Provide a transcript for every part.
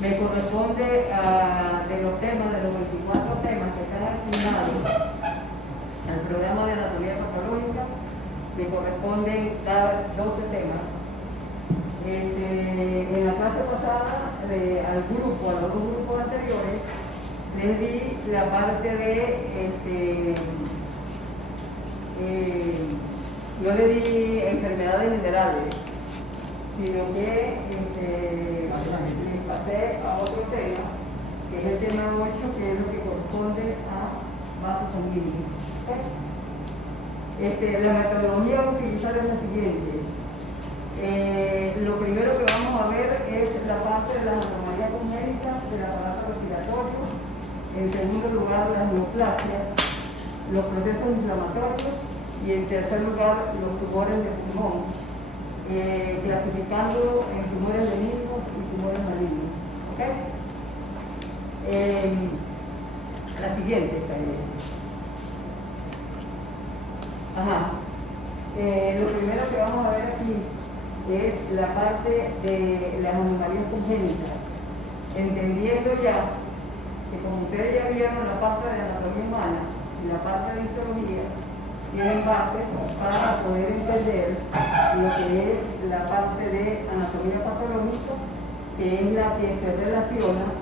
Me corresponde de los temas, de los 24 temas que están asignados al programa de anatomía patológica, me corresponden dar 12 temas. En la clase pasada, a los dos grupos anteriores, les di la parte de, no le di enfermedades generales, sino que les pasé a otro tema, que es el tema 8, que es lo que corresponde a vasos sanguíneos. ¿Okay? La metodología a utilizar es la siguiente. Lo primero que vamos a ver es la parte de la anomalía congénita del aparato respiratorio. En segundo lugar, las neoplasias, los procesos inflamatorios y en tercer lugar, los tumores de pulmón, clasificándolo en tumores benignos y tumores malignos. ¿Okay? La siguiente. Lo primero que vamos a ver aquí es la parte de las anomalías congénitas, entendiendo ya que como ustedes ya vieron la parte de anatomía humana y la parte de histología, tienen base para poder entender lo que es la parte de anatomía patológica, que es la que se relaciona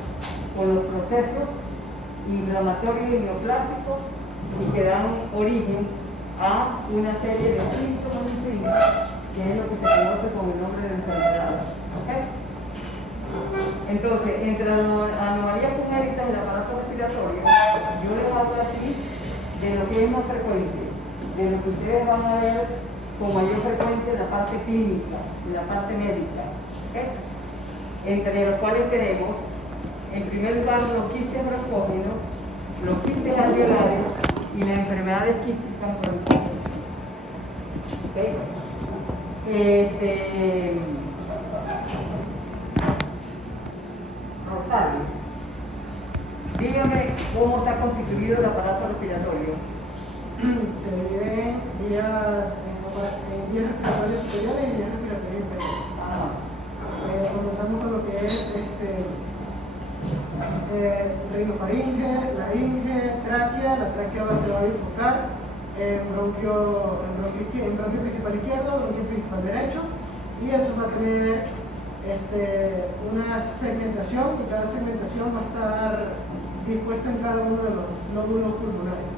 con los procesos inflamatorios y neoplásicos y que dan origen a una serie de síntomas y signos, que es lo que se conoce con el nombre de enfermedad. ¿Okay? Entonces, entre las anomalías congénitas del aparato respiratorio, yo les hablo aquí de lo que es más frecuente, de lo que ustedes van a ver con mayor frecuencia en la parte clínica, en la parte médica. ¿Okay? Entre los cuales tenemos, en primer lugar, los quistes broncogenos, los quistes alveolares y las enfermedades quísticas bronquiales. ¿Okay? Rosales, dígame cómo está constituido el aparato respiratorio. Se divide en vías respiratorias superiores y vías respiratorias inferiores. Comenzamos con lo que es rinofaringe, laringe, tráquea. La tráquea se va a enfocar en bronquio principal izquierdo, bronquio principal derecho, y eso va a tener una segmentación, y cada segmentación va a estar dispuesta en cada uno de los lóbulos pulmonares.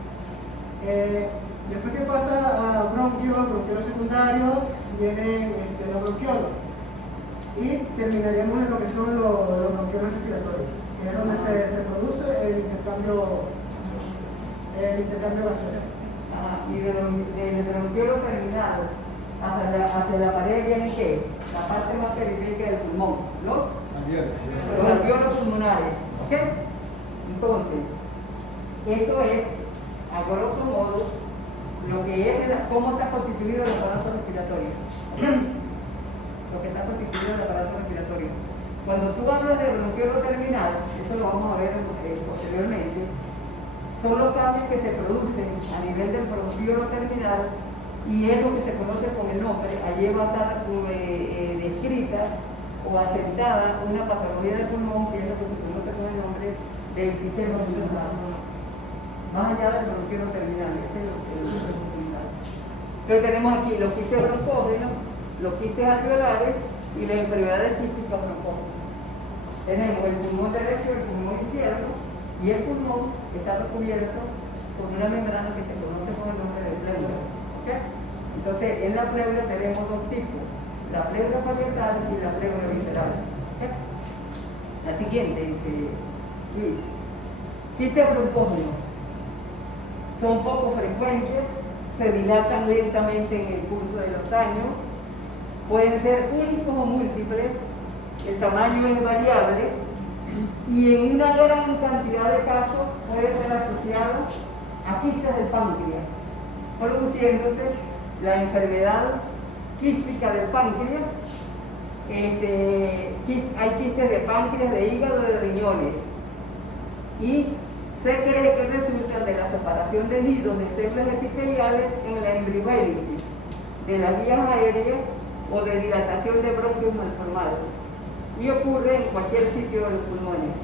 Después que pasa a bronquiolos secundarios, vienen los bronquiolos, y terminaríamos en lo que son los bronquiolos respiratorios, que es donde se produce el intercambio gaseoso. Y del bronquiolo terminal hacia la pared viene ¿qué? La parte más periférica del pulmón, los alveolos pulmonares. ¿Ok? Entonces, esto es, a grosso modo, lo que es cómo está constituido el aparato respiratorio. Lo que está constituido el aparato respiratorio. Cuando tú hablas de bronquiolo terminal, eso lo vamos a ver posteriormente, son los cambios que se producen a nivel del bronquiolo terminal, y es lo que se conoce con el nombre. Allí va a estar descrita o aceptada una patología del pulmón, que es lo que se conoce con el nombre de enfisema pulmonar. Más allá del bronquiolo terminal, ese es el terminal. Entonces tenemos aquí los quistes broncógenos, los quistes alveolares y las enfermedades quísticas broncógenas. Tenemos el pulmón derecho y el pulmón izquierdo, y el pulmón está recubierto con una membrana que se conoce con el nombre de pleura. ¿Okay? Entonces, en la pleura tenemos dos tipos, la pleura parietal y la pleura visceral. ¿Okay? La siguiente, Luis. Quistes broncógenos son poco frecuentes, se dilatan lentamente en el curso de los años, pueden ser únicos o múltiples, el tamaño es variable, y en una gran cantidad de casos puede ser asociado a quistes del páncreas, produciéndose la enfermedad quística del páncreas. Hay quistes de páncreas, de hígado, de riñones, y se cree que resultan de la separación de nidos de células epiteliales en la embriogénesis de las vías aéreas o de dilatación de bronquios malformados. y ocurre en cualquier sitio de los pulmones.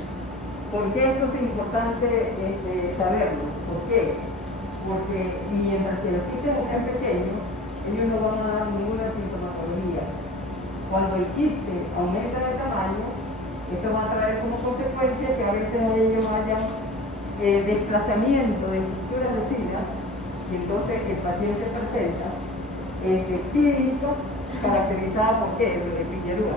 ¿Por qué esto es importante saberlo? ¿Por qué? Porque mientras que los quistes estén pequeños, ellos no van a dar ninguna sintomatología. Cuando el quiste aumenta de tamaño, esto va a traer como consecuencia que a veces ellos haya desplazamiento de estructuras vecinas, y entonces el paciente presenta clínica caracterizada por qué? De picadura.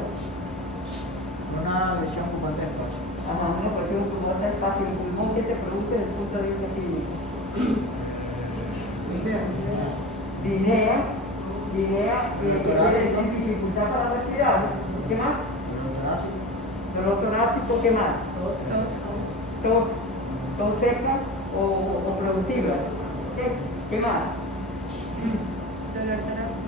Una lesión pulmonar de espacio. Ajá, una presión pulmonar del espacio, el pulmón que te produce desde el punto de vista clínico. Dinea, que quiere decir dificultad para respirar. ¿Qué más? Dolor torácico, ¿qué más? Tos seca o productiva. ¿Qué más? Dolor torácico.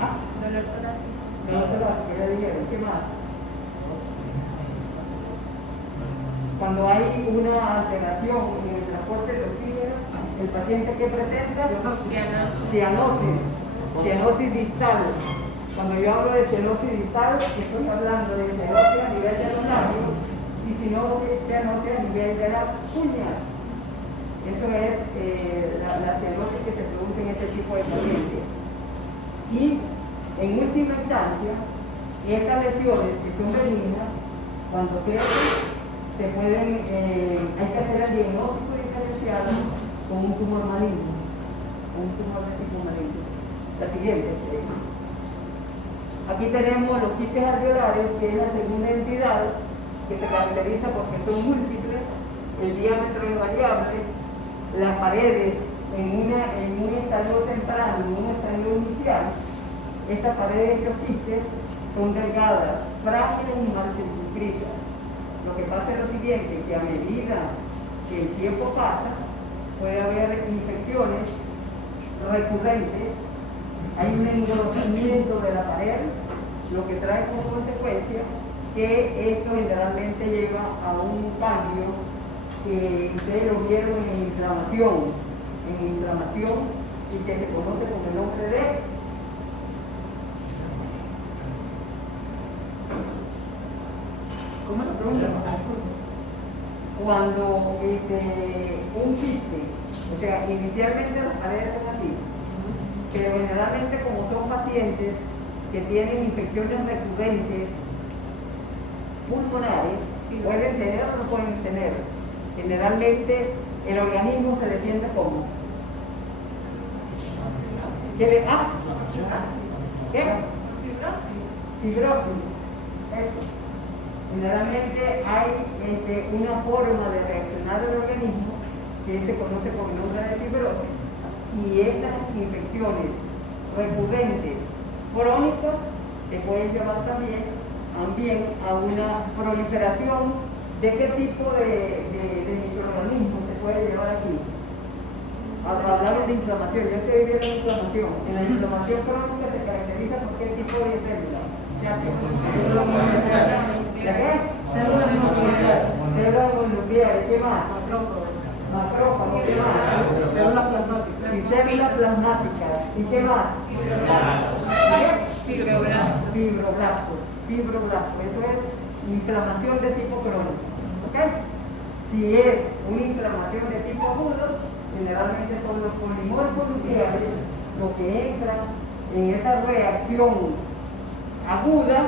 Ah, Dolor torácico. dolor torácico, ya dijeron. ¿Qué más? Cuando hay una alteración en el transporte de oxígeno, el paciente que presenta cianosis distal. Cuando yo hablo de cianosis distal, estoy hablando de cianosis a nivel de los labios y cianosis a nivel de las uñas. Eso es la cianosis que se produce en este tipo de pacientes. Y en última instancia, estas lesiones que son benignas, cuando crecen, se pueden, hay que hacer el diagnóstico diferenciado con un tumor maligno, un tumor de tipo maligno. La siguiente. Aquí tenemos los quistes alveolares, que es la segunda entidad que se caracteriza porque son múltiples, el diámetro es variable, las paredes en un estadio temprano, en un estadio inicial, estas paredes de los quistes son delgadas, frágiles y mal circunscritas. Lo que pasa es lo siguiente, que a medida que el tiempo pasa, puede haber infecciones recurrentes, hay un engrosamiento de la pared, lo que trae como consecuencia que esto generalmente lleva a un cambio que ustedes lo vieron en inflamación y que se conoce con el nombre de ¿Cómo es la pregunta? cuando un quiste, o sea, inicialmente las paredes son así, pero generalmente como son pacientes que tienen infecciones recurrentes pulmonares, pueden tener o no pueden tener. Generalmente el organismo se defiende como ¿qué? Fibrosis. Eso. Generalmente hay una forma de reaccionar al organismo que se conoce por el nombre de fibrosis, y estas infecciones recurrentes crónicas se pueden llevar también a una proliferación de qué tipo de microorganismos se puede llevar aquí. Hablamos de inflamación, yo estoy viendo inflamación. En la inflamación crónica se caracteriza por qué tipo de células. ¿La qué? Células mononucleares. Células mononucleares, ¿qué más? Macrófagos, ¿qué más? Células plasmáticas. Y células plasmáticas, ¿y qué más? Fibroblastos, eso es inflamación de tipo crónico, ¿ok? Si es una inflamación de tipo agudo, generalmente son los polimorfos nucleares los que entran en esa reacción aguda.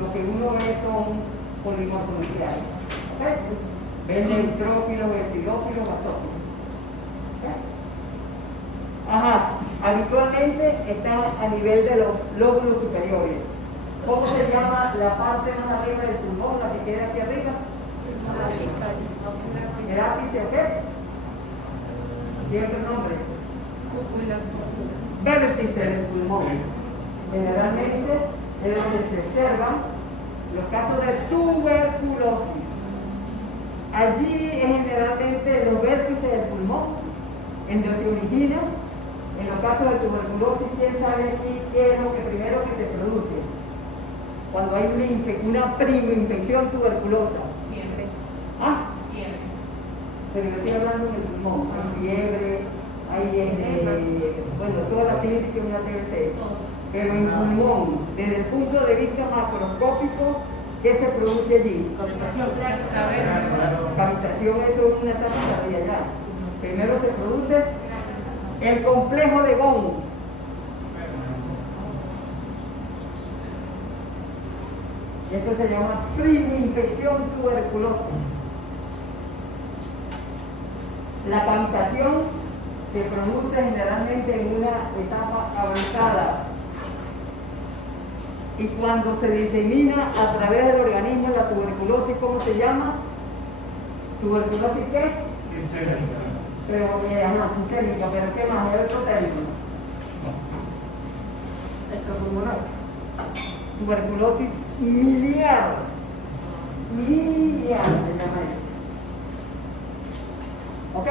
Lo que uno ve son polimorfos nucleares, ¿ok? Ven neutrófilos, exilófilos, basófilos. ¿Okay? Ajá, habitualmente están a nivel de los lóbulos superiores. ¿Cómo se llama la parte más arriba del pulmón, la que queda aquí arriba? ¿El ápice o qué? ¿Tiene otro nombre? Vértice del pulmón. Generalmente es donde se observan los casos de tuberculosis. Allí es generalmente los vértices del pulmón, en donde se origina. En los casos de tuberculosis, ¿quién sabe aquí qué es lo que primero que se produce? Cuando hay una primoinfección tuberculosa. Fiebre. Ah, Fiebre. pero yo estoy hablando del pulmón. Hay fiebre, hay bueno, toda la clínica es una TBC. Pero en pulmón, desde el punto de vista macroscópico, ¿Qué se produce allí? Cavitación. Cavitación, eso es una etapa de allá. Primero se produce el complejo de Ghon. Eso se llama primoinfección tuberculosa. La cavitación se produce generalmente en una etapa avanzada y cuando se disemina a través del organismo la tuberculosis, ¿cómo se llama? ¿Tuberculosis qué? Pero, no, sistémica, pero ¿qué más? ¿Hay otro término? Extrapulmonar. Tuberculosis miliar. Miliar se llama eso. ¿Ok?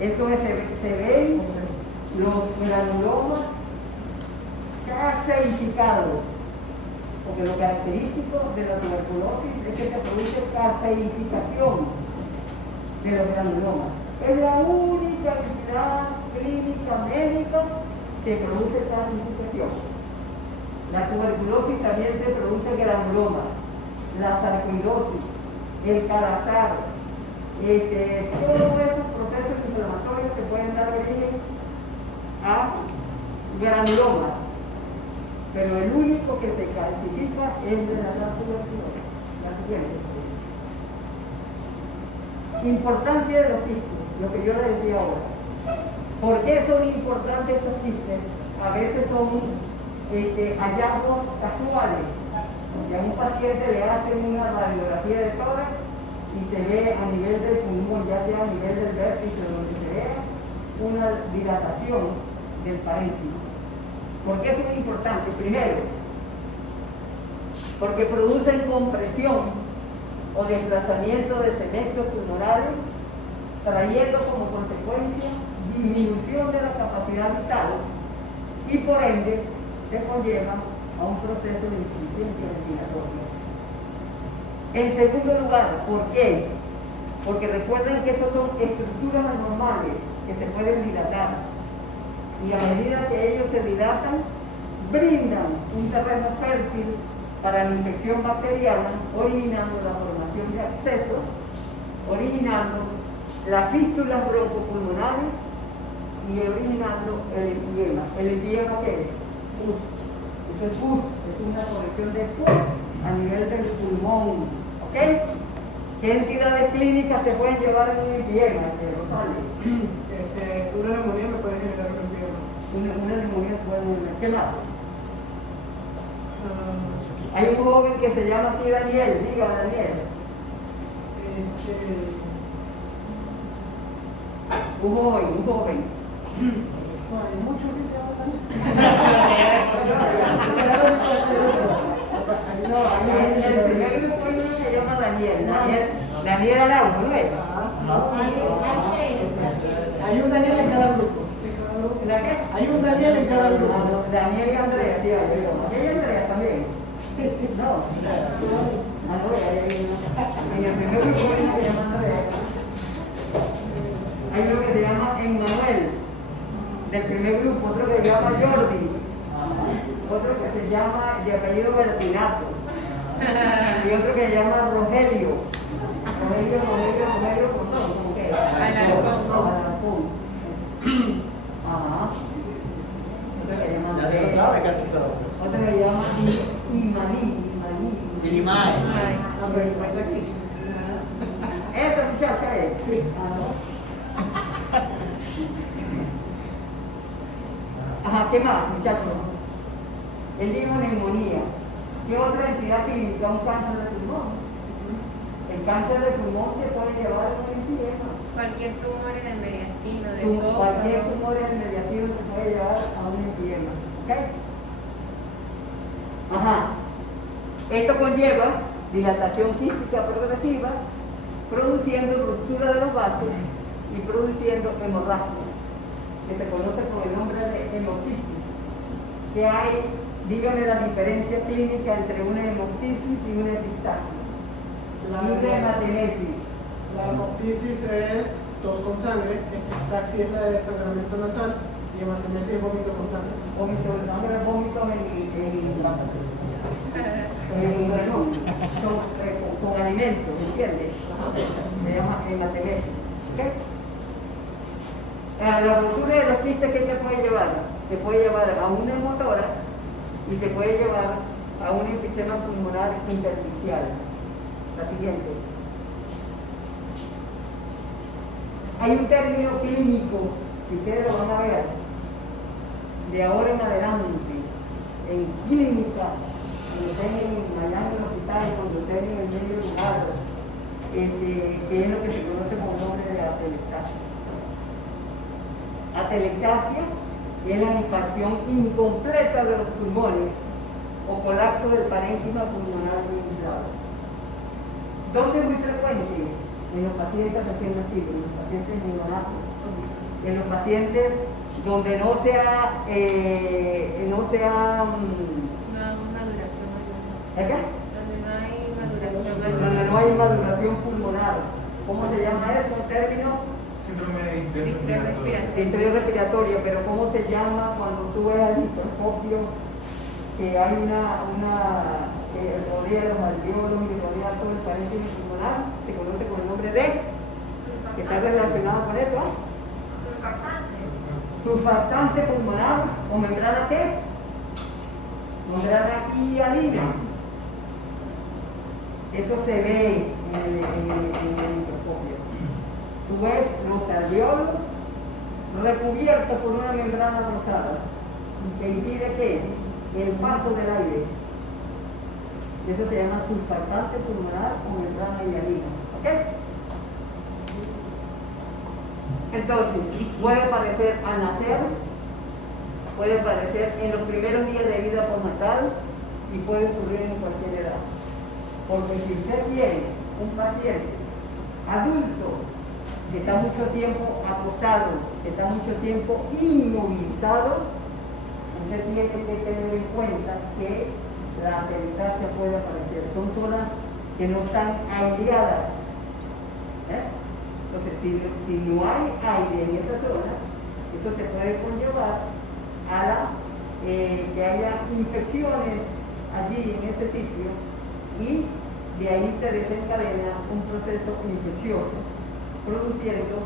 Eso es, se ven los granulomas caseificados, porque lo característico de la tuberculosis es que se produce caseificación de los granulomas. Es la única entidad clínica médica que produce caseificación. La tuberculosis también te produce granulomas, la sarcoidosis, el calazar, todos esos procesos inflamatorios que pueden dar origen a granulomas. Pero el único que se calcifica es de la tuberculosis. La siguiente. Importancia de los quistes, lo que yo le decía ahora. ¿Por qué son importantes estos quistes? A veces son hallazgos casuales. Y a un paciente le hacen una radiografía de tórax y se ve a nivel del pulmón, ya sea a nivel del vértice o donde se vea, una dilatación del parénquima. ¿Por qué son importantes? Primero, porque producen compresión o desplazamiento de segmentos tumorales, trayendo como consecuencia disminución de la capacidad vital y por ende te conlleva a un proceso de insuficiencia respiratoria. En segundo lugar, ¿por qué? Porque recuerden que esas son estructuras anormales que se pueden dilatar y a medida que ellos se dilatan, brindan un terreno fértil para la infección bacteriana, originando la formación de abscesos, originando las fístulas broncopulmonares y originando el empiema. ¿El empiema qué es? Pus. Eso es pus, es una corrección de pus a nivel del pulmón. ¿Ok? ¿Qué entidades clínicas te pueden llevar a un empiema, Rosales? Una neumonía me puede generar un empiema. Una neumonía puede generar. ¿Qué más? Hay un joven que se llama aquí Daniel, diga Daniel. Un joven. Hay muchos que se llaman No, el primer grupo hay uno que se llama Daniel. Daniel Araujo, ¿no es? Hay un Daniel en cada grupo. ¿La qué? Hay un Daniel en cada grupo. No, Daniel y Andrea, sí, yo. ¿Y Andrea también? No. Hay uno. En el primer grupo hay uno que se llama Andrea. Hay uno que se llama Emmanuel, del primer grupo, otro que se llama Jordi, otro que se llama de apellido Bertinato, y otro que se llama Rogelio, ¿cómo que es? Alarcón. Ajá. Otro que se llama Ya se lo sabe casi todo. otro que se llama Imaní. Ilimay. A ver, cuenta aquí. Esta muchacha es. Sí. Ajá, ¿qué más, muchachos? El dijo neumonía. ¿Qué otra entidad clínica? Un cáncer de pulmón. El cáncer de pulmón te puede llevar a un empiema. Cualquier tumor en el mediastino, de esófago. Cualquier tumor en el mediastino te puede llevar a un empiema. ¿Ok? Ajá. Esto conlleva dilatación quística progresiva, produciendo ruptura de los vasos y produciendo hemorragias, que se conoce por el nombre de hemoptisis. ¿Qué hay? Dígame la diferencia clínica entre una hemoptisis y una epistasis. La hematemesis. La hemoptisis es tos con sangre, epistaxis es la de sangramiento nasal y hematemesis es vómito con sangre. Vómito de sangre, vómito en con alimentos, ¿entiendes? Se llama hematemesis. ¿Okay? La rotura de los quistes, ¿qué te puede llevar? Te puede llevar a un neumotórax y te puede llevar a un enfisema pulmonar intersticial. La siguiente. Hay un término clínico que ustedes lo van a ver de ahora en adelante en clínica, cuando estén mañana en el hospital, cuando estén en el medio lugar, que es lo que se conoce como nombre de atelectasia. Atelectasia es la expansión incompleta de los pulmones o colapso del parénquima pulmonar inflado. ¿Dónde es muy frecuente? En los pacientes recién nacidos, en los pacientes neonatos, en los pacientes donde no sea maduración mayor. ¿qué? Donde no hay maduración mayor. Donde no hay maduración pulmonar. ¿Cómo se llama eso? ¿Un término? Síndrome de Distrés respiratorio, pero ¿cómo se llama cuando tú ves al microscopio que hay que rodea los alveolos y rodea todo el parénquima pulmonar? Se conoce con el nombre de, que está relacionado con eso, surfactante pulmonar o membrana ¿qué? Membrana hialina. Eso se ve en el microscopio. Tú ves los alveolos recubiertos por una membrana rosada que impide que el paso del aire. Eso se llama surfactante pulmonar o membrana hialina. ¿Ok? Entonces, puede aparecer al nacer, puede aparecer en los primeros días de vida postnatal y puede ocurrir en cualquier edad. Porque si usted tiene un paciente adulto que está mucho tiempo acostado, que está mucho tiempo inmovilizado, usted tiene que tener en cuenta que la atelectasia puede aparecer. Son zonas que no están aireadas. Entonces, si no hay aire en esa zona, eso te puede conllevar a que haya infecciones allí en ese sitio y de ahí te desencadena un proceso infeccioso, produciendo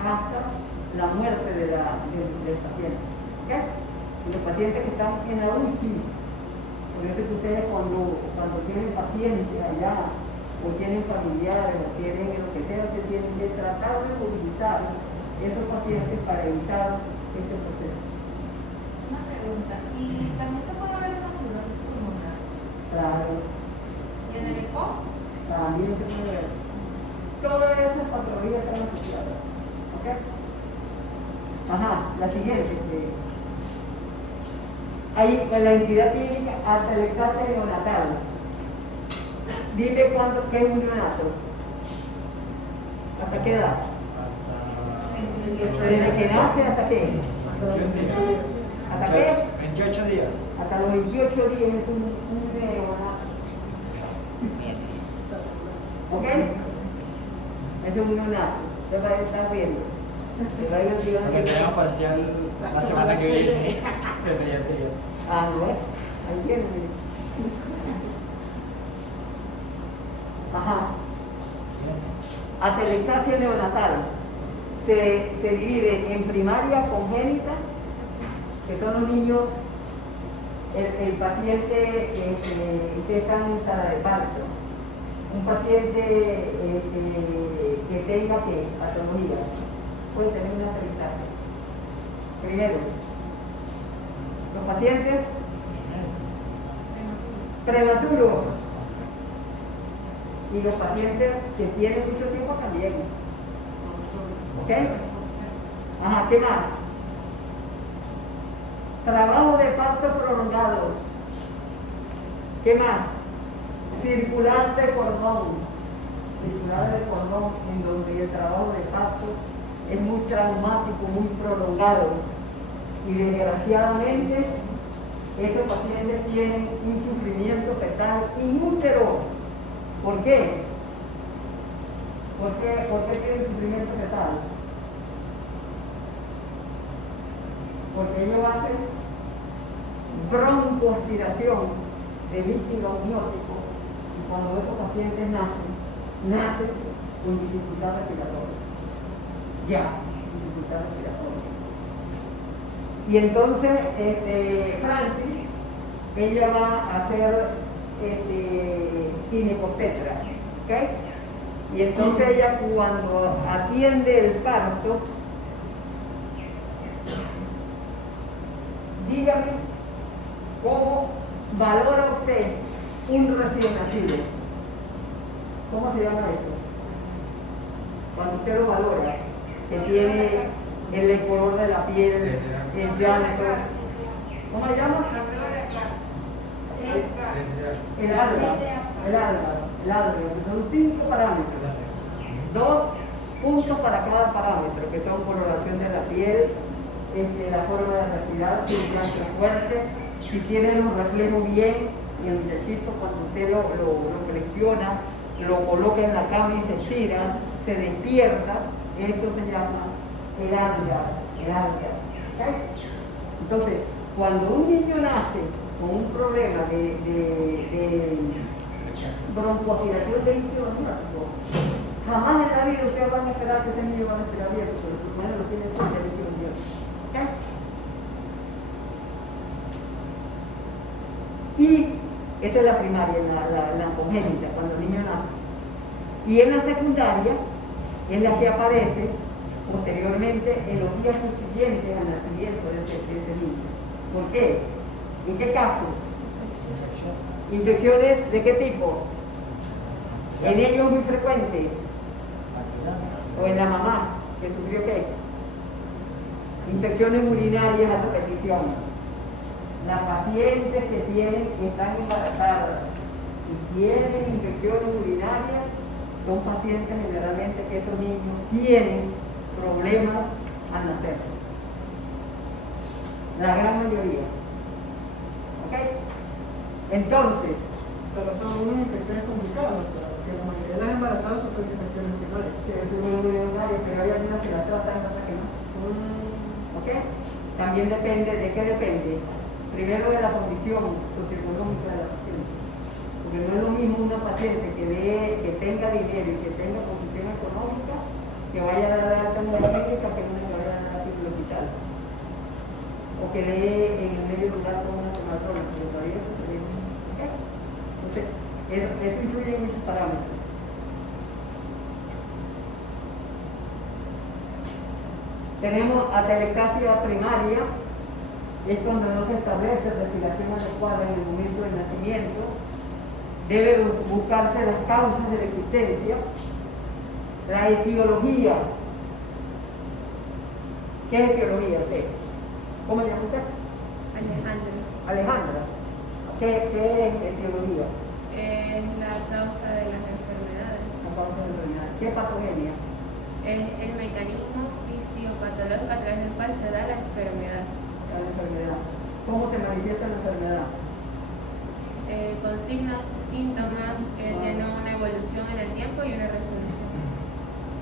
hasta la muerte del paciente. ¿Okay? Y los pacientes que están en la UCI, por eso que ustedes cuando tienen pacientes allá, o tienen familiares, o tienen lo que sea, que tienen que tratar de movilizar esos pacientes para evitar este proceso. Una pregunta, ¿y también se puede ver una fibrosis pulmonar? Claro, ¿Y en el ECO? también se puede ver. Todas esas patologías están asociadas. ¿Ok? Ajá, la siguiente. Ahí, en la entidad clínica, atelectasia neonatal. Dime qué es un neonato. ¿Hasta qué edad? Desde que nace hasta qué? ¿Hasta qué? 28 días. Hasta los 28 días es un neonato. ¿Ok? Ese es un neonato. Usted va a estar viendo. Porque tenemos parcial la semana que viene. El día anterior. Ah, no es. Ahí tiene. Ajá. Atelectasia neonatal se divide en primaria congénita, que son los niños, el paciente que está en sala de parto, un paciente que tenga patología, puede tener una atelectasia. Primero, los pacientes prematuros y los pacientes que tienen mucho tiempo también. ¿Ok? Ajá, ¿qué más? Trabajo de parto prolongados. ¿Qué más? Circular de cordón. Circular de cordón, en donde el trabajo de parto es muy traumático, muy prolongado. Y desgraciadamente, esos pacientes tienen un sufrimiento fetal inútero. ¿Por qué? ¿Por qué tienen sufrimiento fetal? Porque ellos hacen broncoaspiración de líquido amniótico, y cuando esos pacientes nacen con dificultad respiratoria. Ya, dificultad respiratoria. Y entonces, Francis, ella va a hacer ginecostetra, ¿ok? Y entonces ella cuando atiende el parto, dígame cómo valora usted un recién nacido. ¿Cómo se llama eso? Cuando usted lo valora, que tiene el color de la piel, el llanto. ¿Cómo se llama? El alga, que son 5 parámetros. 2 puntos para cada parámetro, que son coloración de la piel, la forma de respirar, si el llanto es fuerte, si tiene los reflejos bien, y el muchachito cuando usted lo flexiona, lo coloca en la cama y se estira, se despierta, eso se llama el alga. ¿Okay? Entonces, cuando un niño nace con un problema de broncoaspiración de líquido amniótico, jamás en la vida ustedes van a esperar que ese niño va a respirar bien, porque su madre lo tiene todo de líquido amniótico. ¿Okay? Y esa es la primaria, la congénita, cuando el niño nace. Y en la secundaria es la que aparece posteriormente en los días subsiguientes al nacimiento de ese niño. ¿Por qué? ¿En qué casos? ¿Infecciones de qué tipo? En ellos es muy frecuente. O en la mamá, que sufrió qué? Infecciones urinarias a repetición. Las pacientes que están embarazadas y tienen infecciones urinarias son pacientes generalmente que esos niños tienen problemas al nacer. La gran mayoría. ¿Ok? Entonces, Pero son unas infecciones complicadas, porque la mayoría de las embarazadas sufren infecciones urinarias. sí, es un urinario, pero hay algunas que las tratan y otras que no. ¿Ok? También depende, ¿de qué depende? Primero de la condición socioeconómica de la paciente. Porque no es lo mismo una paciente que tenga dinero y que tenga posición económica que vaya a dar alta en una clínica que una que vaya a dar alta en el hospital. O que dé en el medio rural con una tomatrona, pero todavía eso se ve. ¿Okay? Entonces, eso influye en muchos parámetros. Tenemos atelectasia primaria, es cuando no se establece respiración adecuada en el momento del nacimiento. Debe buscarse las causas de la existencia, la etiología. ¿Qué es etiología usted? ¿Cómo se llama usted? Alejandra. ¿Qué es etiología? Es la causa de las enfermedades. La causa de la enfermedad. ¿Qué patogenia? Es el mecanismo fisiopatológico a través del cual se da la enfermedad. La enfermedad. ¿Cómo se manifiesta la enfermedad? Con signos, síntomas, tiene una evolución en el tiempo y una resolución.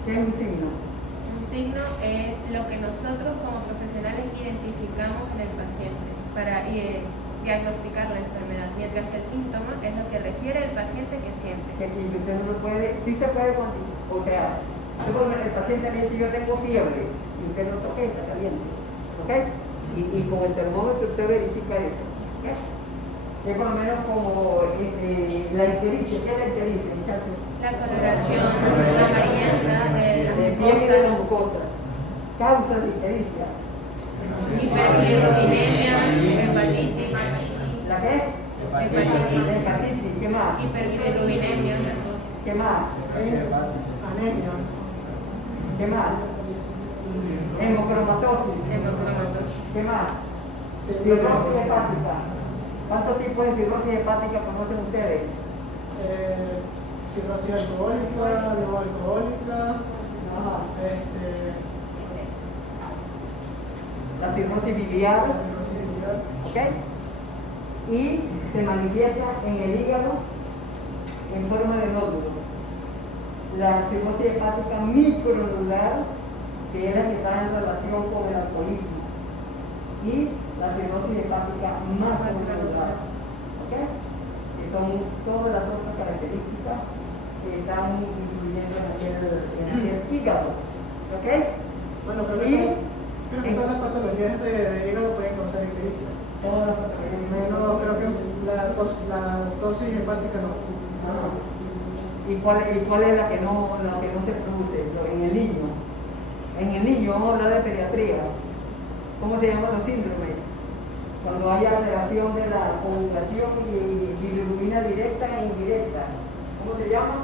¿Qué es un signo? Un signo es lo que nosotros como profesionales identificamos en el paciente para diagnosticar la enfermedad, mientras que el síntoma es lo que refiere el paciente que siente. Y usted no lo puede, sí se puede cuantificar, o sea, el paciente me dice yo tengo fiebre y usted no toque, está caliente, ¿ok? Y con el termómetro usted verifica eso, ¿ok? Es por lo menos como la ictericia. ¿Qué es la ictericia, muchachos? La coloración amarillenta de las Piel de las mucosas, mucosas. Causas de ictericia. hiperbilirubinemia, hepatitis, ¿La qué? La hepatitis. ¿Qué más? hiperbilirubinemia, ¿Qué más? Anemia. ¿Qué más? Hemocromatosis. hemocromatosis. ¿Qué más? Cirrosis hepática. ¿Cuántos tipos de cirrosis hepática conocen ustedes? Cirrosis alcohólica, no alcohólica, Ajá. La cirrosis biliar, la cirrosis biliar. ¿ok? Y se manifiesta en el hígado en forma de nódulos. La cirrosis hepática micronodular, que es la que está en relación con el alcoholismo, y la cirrosis hepática macronodular. ¿Ok? todas las otras características que están incluyendo en aquel hígado. ¿Ok? Bueno, creo que todas las patologías de hígado pueden causar ictericia. Todas las patologías. Menos, creo que la tosis hepática no. ¿Y cuál es la que no se produce? En el niño. En el niño, vamos a hablar de pediatría. ¿Cómo se llaman los síndromes? Cuando hay alteración de la conjugación y bilirrubina directa e indirecta. ¿Cómo se llama?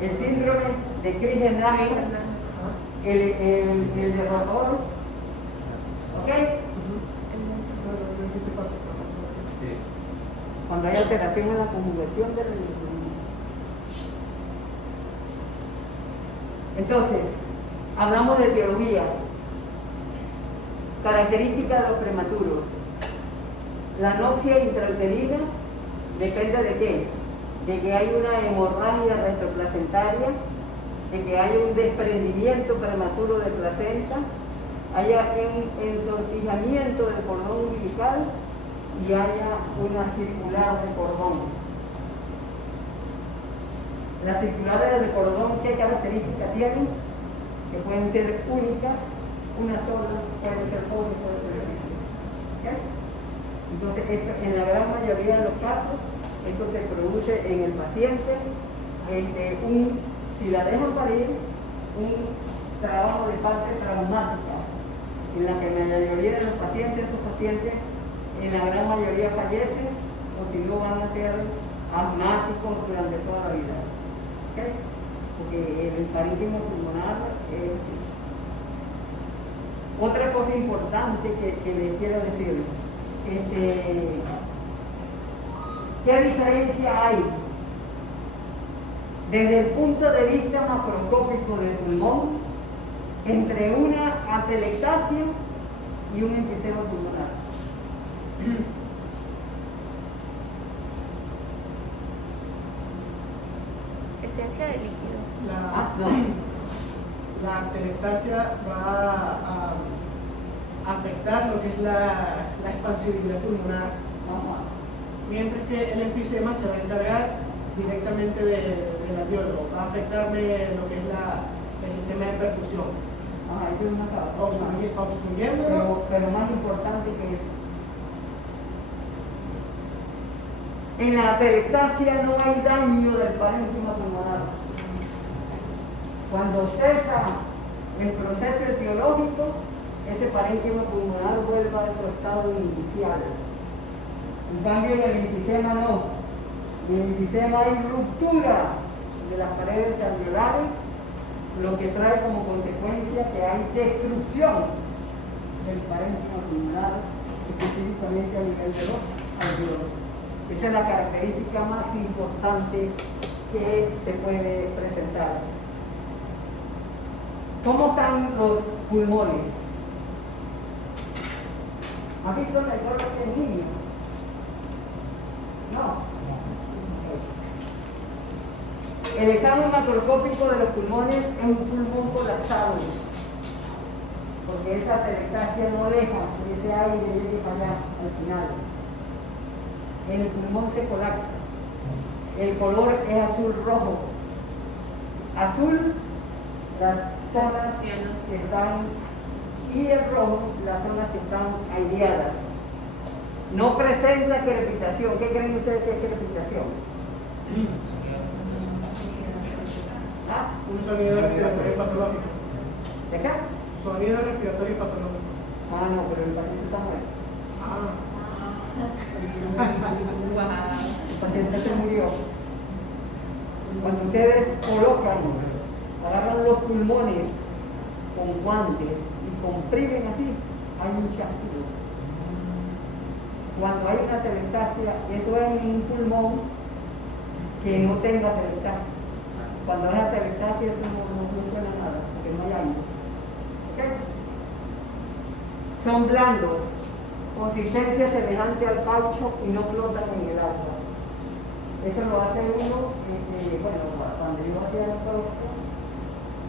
El síndrome de Crigler-Najjar, el derrotador. ¿Ok? Cuando hay alteración en la conjugación del bilirrubina. Entonces, hablamos de etiología. Características de los prematuros. La anoxia intrauterina depende de qué? De que hay una hemorragia retroplacentaria, de que haya un desprendimiento prematuro de placenta, haya un ensortijamiento del cordón umbilical y haya una circular de cordón. Las circulares del cordón, ¿qué características tienen? Que pueden ser únicas, una sola, puede ser pobre, puede ser múltiple. ¿Okay? Entonces, en la gran mayoría de los casos, esto te produce en el paciente, si la dejan parir, un trabajo de parte traumática, en la que la mayoría de los pacientes, esos pacientes, en la gran mayoría fallecen, o si no van a ser asmáticos durante toda la vida. ¿Okay? Porque el parénquima pulmonar es así. Otra cosa importante que les quiero decir, ¿qué diferencia hay desde el punto de vista macroscópico del pulmón entre una atelectasia y un enfisema pulmonar? Presencia de líquidos. La atelectasia va a afectar lo que es la expansibilidad pulmonar, mientras que el enfisema se va a encargar directamente del alveolo, va a afectarme lo que es el sistema de perfusión, Eso es una causa. obstruyéndolo. Pero más importante que eso. En la atelectasia no hay daño del parénquima pulmonar. Cuando cesa el proceso etiológico, ese parénquima pulmonar vuelve a su estado inicial. En cambio, en el enfisema no. En el enfisema hay ruptura de las paredes alveolares, lo que trae como consecuencia que hay destrucción del parénquima pulmonar, específicamente a nivel de los alveolos. Esa es la característica más importante que se puede presentar. ¿Cómo están los pulmones? ¿Has visto la ecografía en niños? No. El examen macroscópico de los pulmones es un pulmón colapsado, porque esa atelectasia no deja que ese aire llegue para allá al final. El pulmón se colapsa. El color es azul rojo. Azul, las zonas que están, y el rojo, las zonas que están aireadas. No presenta crepitación. ¿Qué creen ustedes que es crepitación? Un sonido respiratorio patológico. ¿De qué? Sonido respiratorio patológico. No, pero el paciente está muerto. El paciente se murió. Cuando ustedes agarran los pulmones con guantes y comprimen así, hay un chasquido. Cuando hay una atelectasia, eso es en un pulmón que no tenga atelectasia. Cuando hay atelectasia, eso no suena nada, porque no hay aire. ¿Okay? Son blandos, consistencia semejante al caucho y no flotan en el agua. Eso lo hace uno, cuando yo hacía la producción,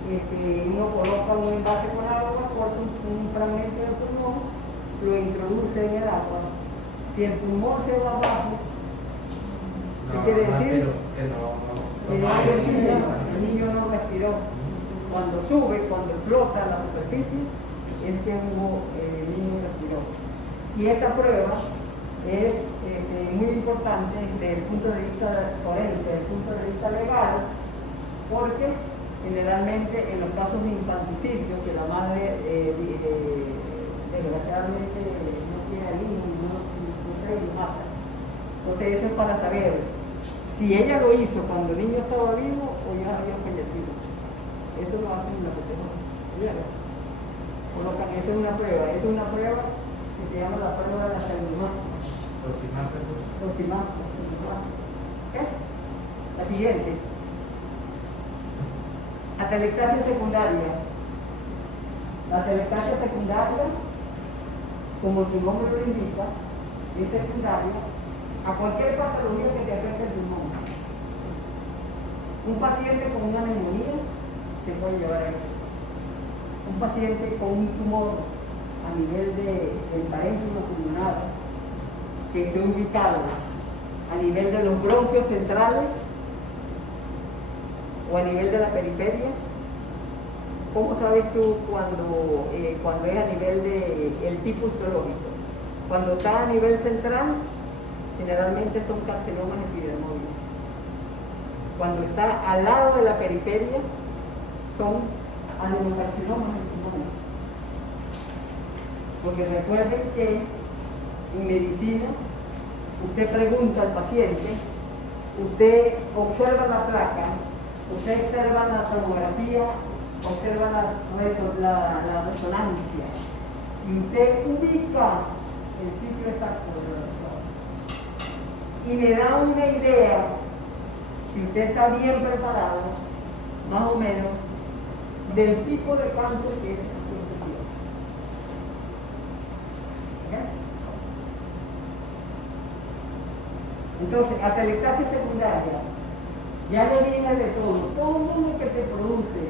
uno coloca un envase con agua, corta un fragmento del pulmón, lo introduce en el agua. Si el pulmón se va abajo, quiere decir? Que Que no hay oxígeno, el niño no respiró. Cuando sube, cuando flota a la superficie, es que el niño respiró. Y esta prueba es muy importante desde el punto de vista forense, desde el punto de vista legal, porque generalmente en los casos de infanticidio, que la madre desgraciadamente no tiene al niño, no sé, lo mata. Entonces eso es para saber si ella lo hizo cuando el niño estaba vivo o ya había fallecido. Eso lo hacen en la protección. Colocan, esa es una prueba que se llama la prueba de la salimosis. ¿Okay? La siguiente. Atelectasia secundaria. La atelectasia secundaria, como su nombre lo indica, es secundaria a cualquier patología que te afecte el pulmón. Un paciente con una neumonía te puede llevar a eso. Un paciente con un tumor a nivel del parénquima pulmonar que esté ubicado a nivel de los bronquios centrales o a nivel de la periferia. ¿Cómo sabes tú cuando es a nivel del tipo histológico? Cuando está a nivel central, generalmente son carcinomas epidermoides. Cuando está al lado de la periferia, son adenocarcinomas epidermoides. Porque recuerden que en medicina, usted pregunta al paciente, usted observa la placa, usted observa la tomografía, observa la resonancia y usted ubica el sitio exacto de la zona y le da una idea, si usted está bien preparado, más o menos, del tipo de cáncer que ese paciente tiene. ¿Okay? Entonces, atelectasia secundaria, ya le dije de todo lo que te produce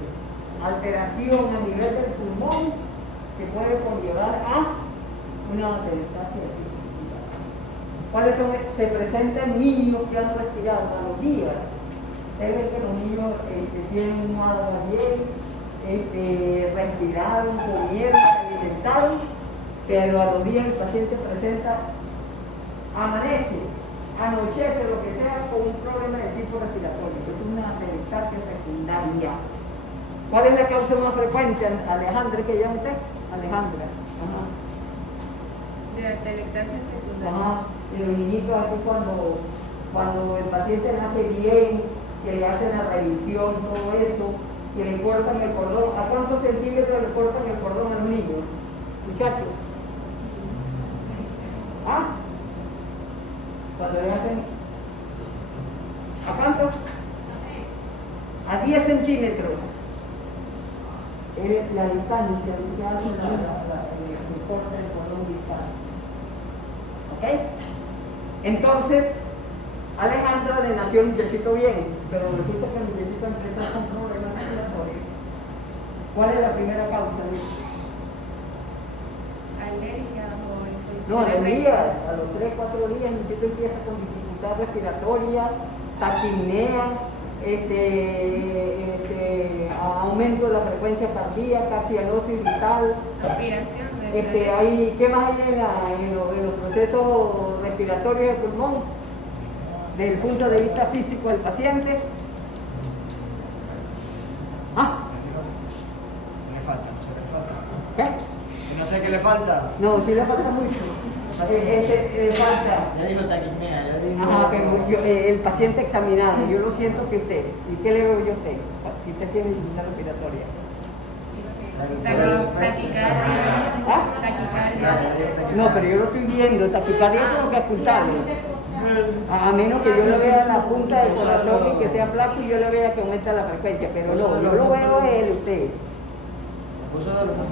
alteración a nivel del pulmón que puede conllevar a una atelectasia secundaria. ¿Cuáles son? Se presentan niños que han respirado a los días. Ustedes ven que los niños tienen un agua bien, respiraron, comieron, se alimentaron, pero a los días el paciente presenta, amanece, anochece, lo que sea, con un problema de tipo respiratorio, que es una atelectasia secundaria. ¿Cuál es la causa más frecuente, Alejandra, que llama usted? Alejandra. Ajá. De atelectasia secundaria. Ajá. Y los niñitos así cuando el paciente nace bien, que le hacen la revisión, todo eso, que le cortan el cordón. ¿A cuántos centímetros le cortan el cordón a los niños? Muchachos. ¿Ah? Cuando le hacen, ¿a cuánto? A 10 centímetros. Es la distancia que hace el corte del cordón umbilical. ¿Ok? Entonces, Alejandra le nació el muchachito bien, pero resulta que el muchachito empezó con problemas respiratorios. ¿Cuál es la primera causa de eso? Alergia o No, a los días, a los 3-4 días el muchachito empieza con dificultad respiratoria, taquipnea, aumento de la frecuencia cardíaca, cianosis vital. aspiración ¿Qué más hay en los procesos respiratorios del pulmón? Desde el punto de vista físico del paciente. ¿Ah? Le falta, no sé qué le falta. ¿Qué? No sé qué le falta. No, sí le falta mucho. Le falta. Ya dijo taquipnea, ya dijo. Ajá, pero el paciente examinado, yo lo siento que usted. ¿Y qué le veo yo a usted? Si usted tiene dificultad respiratoria. taquicardia. ¿Ah? Taquicardia. No, pero yo lo estoy viendo, taquicardia tengo que ocultarlo. A menos que yo le vea la punta del corazón y que sea flaco y yo le vea que aumenta la frecuencia, pero no, yo lo veo a él, usted.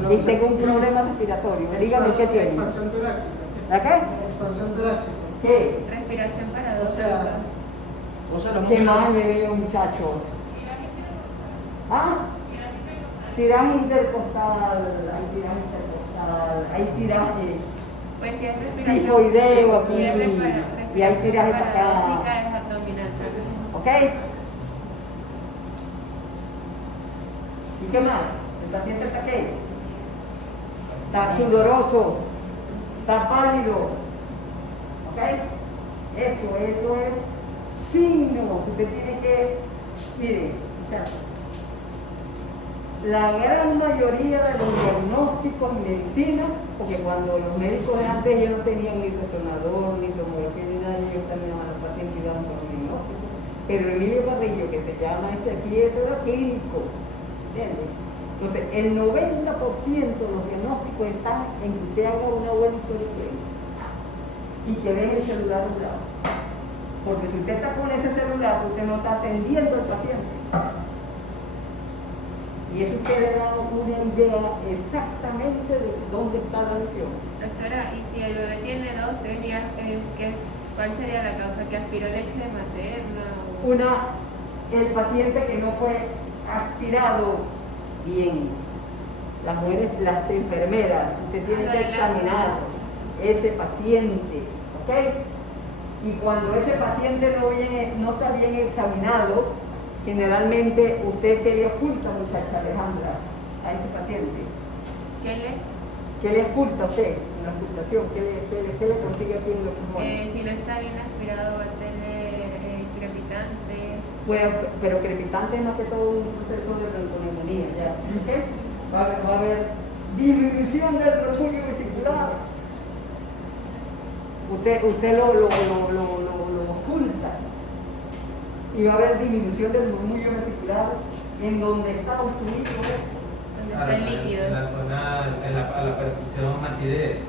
Y tengo un problema respiratorio. Dígame qué tiene. Expansión torácica. ¿La qué? Expansión torácica. ¿Qué? Respiración para O dos. sea, ¿Qué más me veo, muchachos? ¿Ah? Tiraje intercostal, hay tiraje Pues si es respiración. sifoideo aquí, si es y hay tiraje para acá. paradójica, es abdominal. ¿Ok? ¿Y qué más? El paciente está qué? Está sudoroso, está pálido. ¿Ok? Eso es signo que usted tiene que, mire, muchachos, la gran mayoría de los diagnósticos en medicina, porque cuando los médicos de antes ellos no tenían ni resonador, ni tomografía, ni nada, ellos examinaban al paciente y daban los diagnósticos. Pero Emilio Carrillo, que se llama aquí, ese era clínico, ¿entiendes? Entonces, el 90% de los diagnósticos están en que usted haga una buena historia clínica y que deje el celular a un lado. Porque si usted está con ese celular, usted no está atendiendo al paciente. Y eso usted le da una idea exactamente de dónde está la lesión. Doctora, y si el bebé tiene 2, 3 días, ¿cuál sería la causa? ¿Que aspiró leche materna? El paciente que no fue aspirado bien. Las mujeres, las enfermeras, usted tiene que examinar ese paciente, ¿ok? Y cuando ese paciente no está bien examinado, generalmente usted que le oculta, muchacha Alejandra, a ese paciente. ¿Qué le oculta a usted en la ocultación? ¿Qué le consigue aquí en los pulmones? Si no está bien aspirado, va a tener crepitantes. Bueno, pero crepitante es más que todo un proceso de bronconeumonía, ¿ya? ¿Okay? Va a haber disminución del refugio vesicular. Usted lo oculta. Y va a haber disminución del murmullo vesicular en donde está obstruido eso. Donde está el líquido. En la zona, a la percusión matidez.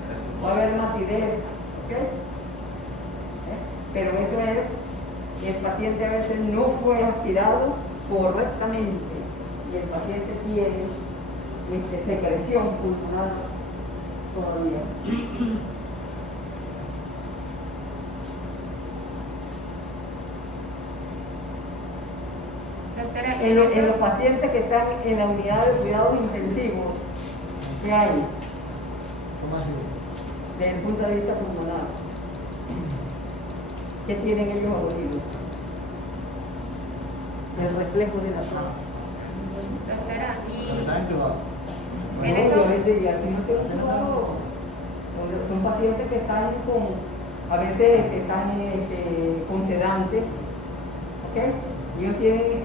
Va a haber matidez, ¿ok? Pero eso es, el paciente a veces no fue aspirado correctamente y el paciente tiene secreción pulmonar todavía. Doctora, En los pacientes que están en la unidad de cuidados intensivos, ¿qué hay? ¿Cómo así? Desde el punto de vista pulmonar, ¿qué tienen ellos abolidos? El reflejo de la paz. doctora, y Está intubado. En eso- son pacientes que están a veces están con sedantes, ¿ok? Ellos tienen,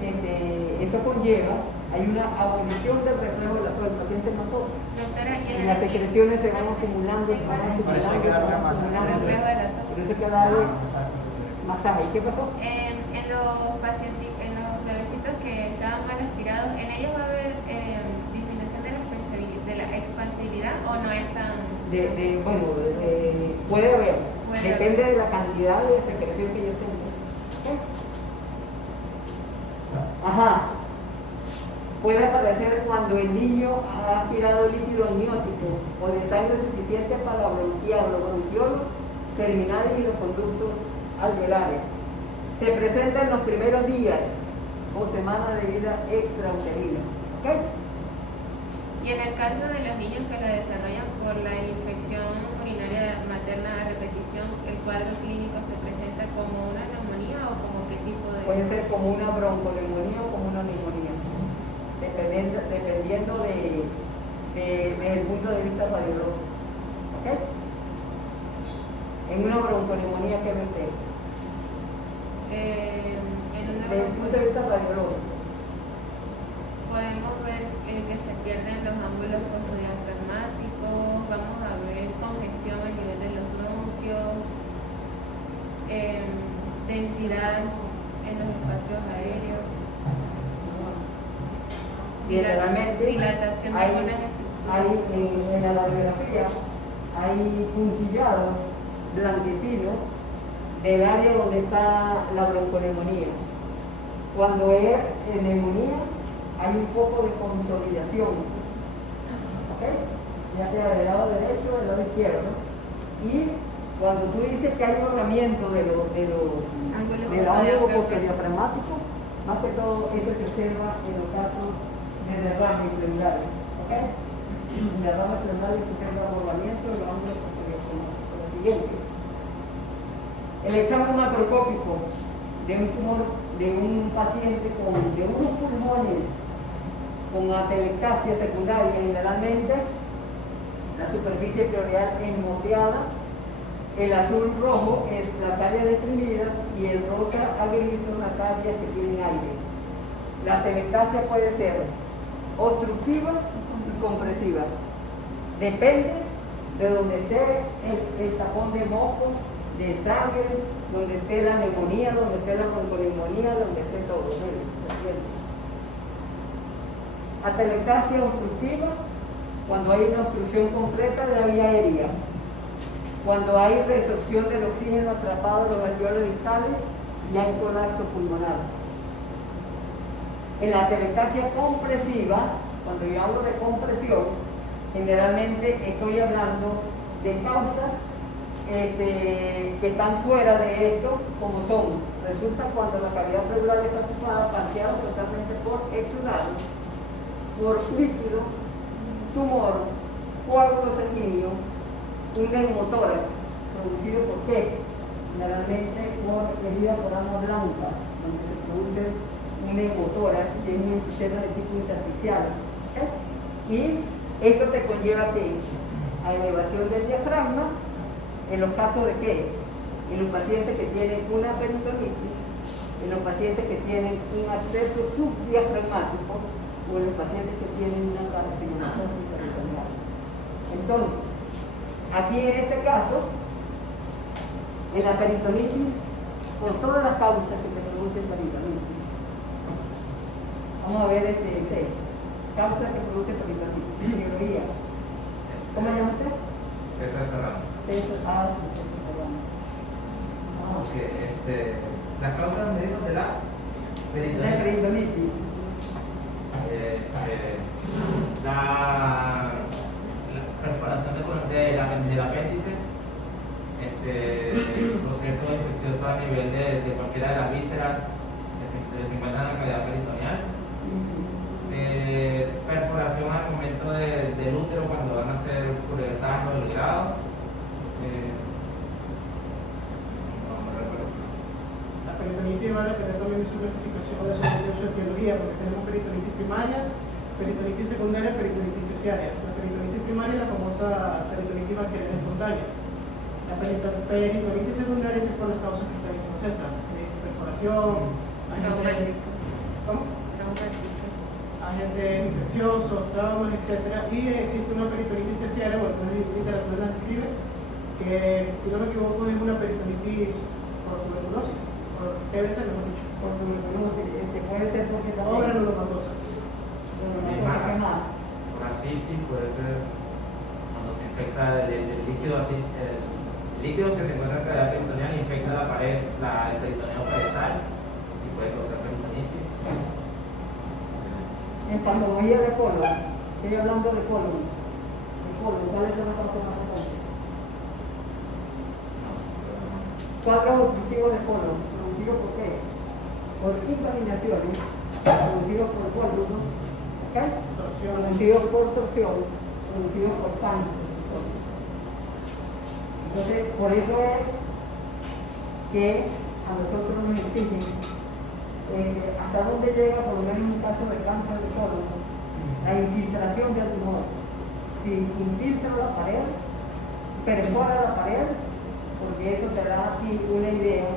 eso conlleva, hay una abolición del reflejo de la tos, el paciente no tose. doctora, Y las secreciones se van acumulando, se van acumulando, se van acumulando. reflejo de la tos. Por eso hay que darle Exacto. masaje. ¿Qué pasó? En los pacientes, en los bebecitos que estaban mal aspirados, ¿en ellos va a haber disminución de la expansibilidad o no es tan...? Puede haber, Puede depende haber. de la cantidad de secreción que yo tenga. ¿Ok? Ajá. Puede aparecer cuando el niño ha aspirado líquido amniótico o de sangre suficiente para bronquiar los bronquiolos terminales y los conductos alveolares. Se presenta en los primeros días o semanas de vida extrauterina. ¿Ok? Y en el caso de los niños que la desarrollan por la infección urinaria materna a repetición, ¿el cuadro clínico se presenta como una neumonía o como qué tipo de...? Puede ser como una bronconeumonía o como una neumonía, dependiendo desde el punto de vista radiológico. ¿Ok? En una bronconeumonía, ¿qué ve usted? En una Desde el punto de vista radiológico. podemos ver que se pierden los ángulos postdiafragmáticos, vamos a ver congestión a nivel de los bronquios, densidad en los espacios aéreos, Generalmente dilatación de algunas hay en la radiografía hay puntillado blanquecino del área donde está la bronconeumonía. Cuando es neumonía hay un foco de consolidación, ¿ok? Ya sea del lado derecho o del lado izquierdo. Y cuando tú dices que hay borramiento del ángulo postdiafragmático, más que todo eso se observa en los casos de derrame pleural, ¿ok? En derrame pleural se observa borramiento de los ángulos postdiafragmáticos. Lo siguiente, el examen macroscópico de un tumor de un paciente de unos pulmones con atelectasia secundaria, generalmente la superficie pleural es moteada, el azul rojo es las áreas deprimidas y el rosa a gris son las áreas que tienen aire. La atelectasia puede ser obstructiva y compresiva. Depende de donde esté el tapón de moco, de sangre, donde esté la neumonía, donde esté la bronconeumonía, donde esté todo. Atelectasia obstructiva, cuando hay una obstrucción completa de la vía aérea, cuando hay resorción del oxígeno atrapado en los alveolos distales y hay colapso pulmonar. En la atelectasia compresiva, cuando yo hablo de compresión, generalmente estoy hablando de causas que están fuera de esto, como son, resulta cuando la cavidad pleural está ocupada parcial o totalmente por exudado, por líquido, tumor, coágulo sanguíneo, un neumotórax, producido por qué? Generalmente por herida por arma blanca, donde se produce un neumotórax, que es un sistema de tipo intersticial. Y esto te conlleva a elevación del diafragma, en los casos de qué? En los pacientes que tienen una peritonitis, en los pacientes que tienen un acceso subdiafragmático o en los pacientes que tienen una carcinoma peritoneal. Entonces, aquí en este caso, en la peritonitis, por todas las causas que te producen peritonitis, vamos a ver causas que producen peritonitis, biología. ¿Cómo se llama usted? César Serrano. César Las causas médicas de la La peritonitis. La perforación del apéndice, proceso infeccioso a nivel de cualquiera de las vísceras que se encuentran en la cavidad peritoneal, perforación al momento del útero cuando van a ser uretano delgado. No me recuerdo. La peritonitis va a depender también de su clasificación, de su etiología, porque tenemos peritonitis primaria, peritonitis secundaria, peritonitis terciaria. La peritonitis primaria es la famosa peritonitis bacteriana espontánea. La peritonitis secundaria es por las causas que está diciendo César, perforación, agentes infecciosos, traumas, etc. Y existe una peritonitis terciaria, bueno, la literatura la describe, que si no me equivoco es una peritonitis por tuberculosis, por TBC, mejor dicho. Por tuberculosis, puede ser porque O también. granulomatosa. ¿Qué más? Por asitis puede ser cuando se infecta el líquido así, el líquido que se encuentra en la cavidad peritoneal infecta la pared, el peritoneo parental y puede causar peritonitis. En patología de colon, estoy hablando de colon. ¿Cuál es la causa más frecuente? Cuadros obstructivos de colon, producidos por qué? Por invaginaciones, producidos por cólulo, producidos por torsión, producidos por cáncer. Entonces, por eso es que a nosotros nos exigen hasta dónde llega, por lo menos en un caso de cáncer de colon, la infiltración del tumor. Si infiltra la pared, perfora la pared, porque eso te da a ti una idea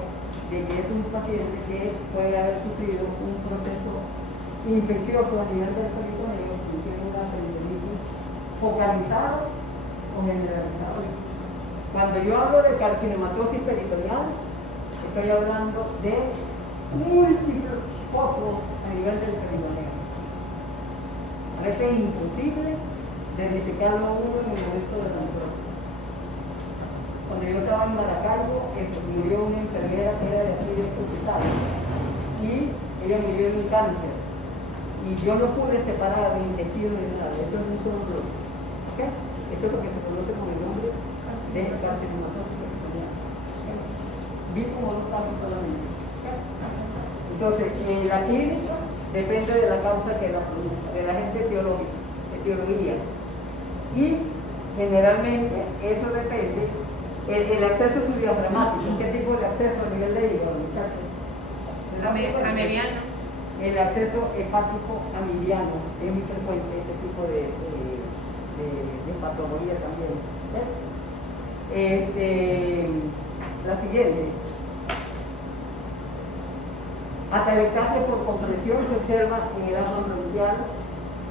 de que es un paciente que puede haber sufrido un proceso infeccioso a nivel del peritoneo, que tiene una peritonitis focalizada o generalizada. Cuando yo hablo de carcinomatosis peritoneal, estoy hablando de múltiples focos a nivel del peritoneo. Parece imposible de disecarlo a uno en el momento de la necrosis. Cuando yo estaba en Maracaibo, murió una enfermera que era de aquí de este hospital y ella murió de un cáncer y yo no pude separar el intestino ni nada, eso es un solo bloque. ¿Okay? Eso es lo que se conoce con el nombre de carcinomatosis peritoneal. Vi como 2 casos solamente. ¿Okay? Entonces, en la clínica depende de la causa que la produzca, de la gente etiología. Y generalmente eso depende, el acceso subdiafragmático, ¿qué tipo de acceso a nivel de hígado, muchachos? frecuente. mediano. El acceso hepático a mediano es muy frecuente este tipo de patología también. La siguiente. Atelectasia por compresión se observa en el asma bronquial,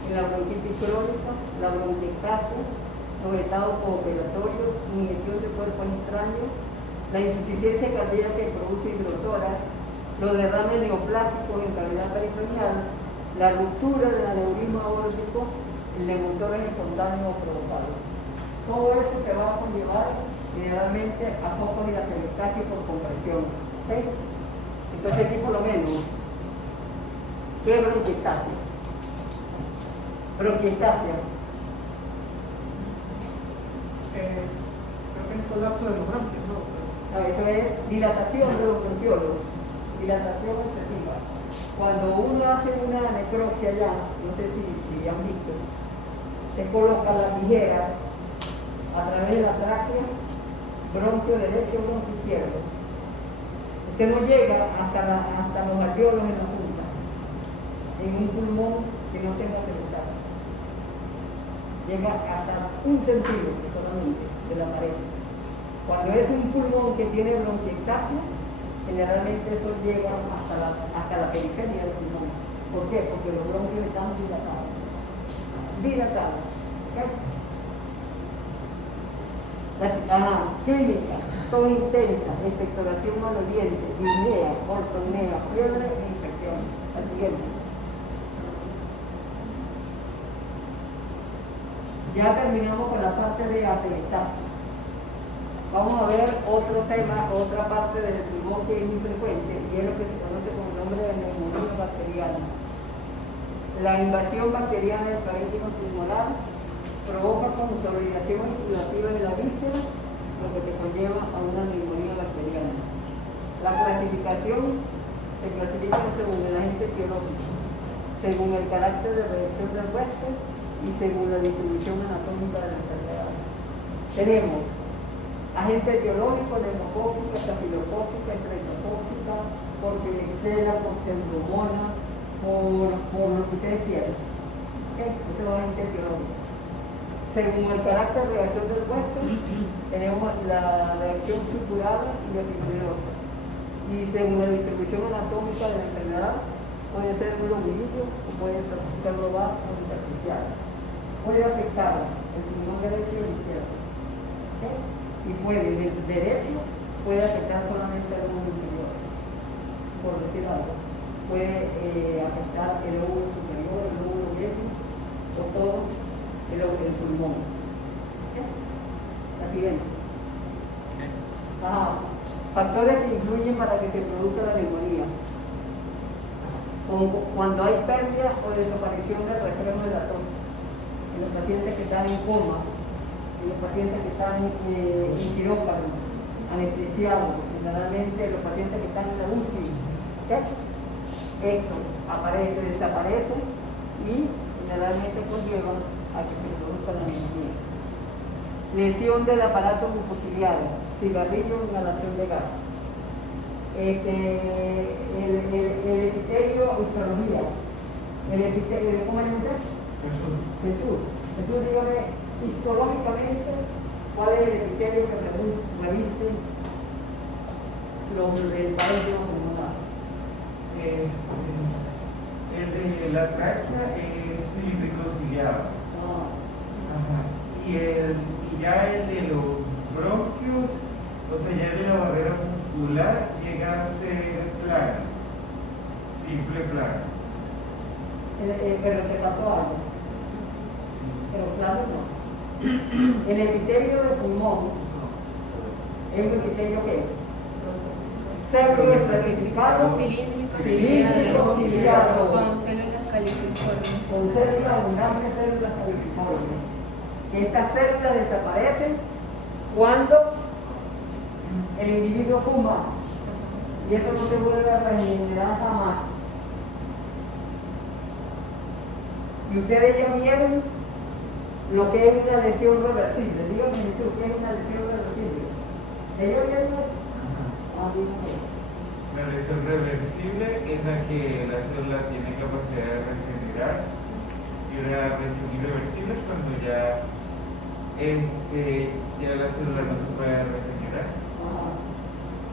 en la bronquitis crónica, la bronquiectasia, los estados pooperatorios, inyección de cuerpos extraños, la insuficiencia cardíaca que produce hidrotórax, los derrames neoplásicos en cavidad peritoneal, la ruptura del aneurisma aórtico y de motores espontáneos provocados. Todo eso te va a conllevar generalmente a focos de atelectasia por compresión. ¿Okay? Entonces aquí por lo menos, ¿qué es bronquiectasia? Bronquiectasia. Creo que es colapso de los bronquios, ¿no? Eso es dilatación de los bronquiolos, dilatación excesiva. Cuando uno hace una necropsia ya, no sé si han visto, te coloca la tijera a través de la tráquea, bronquio derecho, bronquio izquierdo. Usted no llega hasta los alvéolos en la punta, en un pulmón que no tenga atelectasia. Llega hasta 1 centímetro solamente de la pared. Cuando es un pulmón que tiene bronquiectasia, generalmente eso llega hasta la periferia del pulmón. ¿Por qué? Porque los bronquios están dilatados. Dilatados. ¿Okay? Clínica, tos intensa, expectoración maloliente, disnea, ortopnea, fiebre e infección. La siguiente. Ya terminamos con la parte de atelectasia. Vamos a ver otro tema, otra parte del pulmón que es muy frecuente y es lo que se conoce con el nombre de neumonía bacteriana. La invasión bacteriana del parénquima pulmonar provoca consolidación oxidativa de la víscera, lo que te conlleva a una neumonía bacteriana. La clasificación se clasifica según el agente biológico, según el carácter de reacción del huésped y según la distribución anatómica de la enfermedad. Tenemos agente etiológico, neumocócica, estafilocócica, estreptocócica, por Klebsiella, por Pseudomonas, por lo que ustedes quieran. ¿Okay? Ese es el agente etiológico. Según el carácter de reacción del huésped, tenemos la reacción supurada y la fibrosa. Y según la distribución anatómica de la enfermedad, puede ser un lobulillo o puede ser lobar o intersticial. Puede afectar el pulmón derecho y el izquierdo. ¿Okay? Y puede, del derecho, puede afectar solamente el lóbulo inferior, por decir algo. Puede afectar el lóbulo superior, el lóbulo medio, o todo el pulmón. ¿Okay? La siguiente. Factores que influyen para que se produzca la neumonía. Cuando hay pérdida o desaparición del refreno de la tos, en los pacientes que están en coma, en los pacientes que están en quirófano, anestesiados, generalmente los pacientes que están en la UCI, ¿okay? Esto aparece, desaparece y generalmente conlleva a que se produzca la neumonía. Lesión del aparato mucociliar, cigarrillo, inhalación de gas. El epitelio, histología. El epitelio, ¿cómo se llama? Jesús, dígame histológicamente cuál es el epitelio que reviste el parénquima pulmonar. El de la tráquea es cilíndrico-ciliado. Ajá. Y ya el de los bronquios, o sea, ya el de la barrera muscular, llega a ser plana, simple plana. Pero te faltó algo. Pero claro no. El epitelio del pulmón es un epitelio que pseudoestratificado, cilíndrico ciliado, con células caliciformes. con células abundantes, células caliciformes. Que estas células desaparecen cuando el individuo fuma y eso no se vuelve a regenerar jamás. Y ustedes ya vieron lo que es una lesión reversible. Díganme, Jesús, ¿qué es una lesión reversible? ¿Ellos vieron eso? La lesión reversible es la que la célula tiene capacidad de regenerar, y una lesión irreversible es cuando ya la célula no se puede regenerar.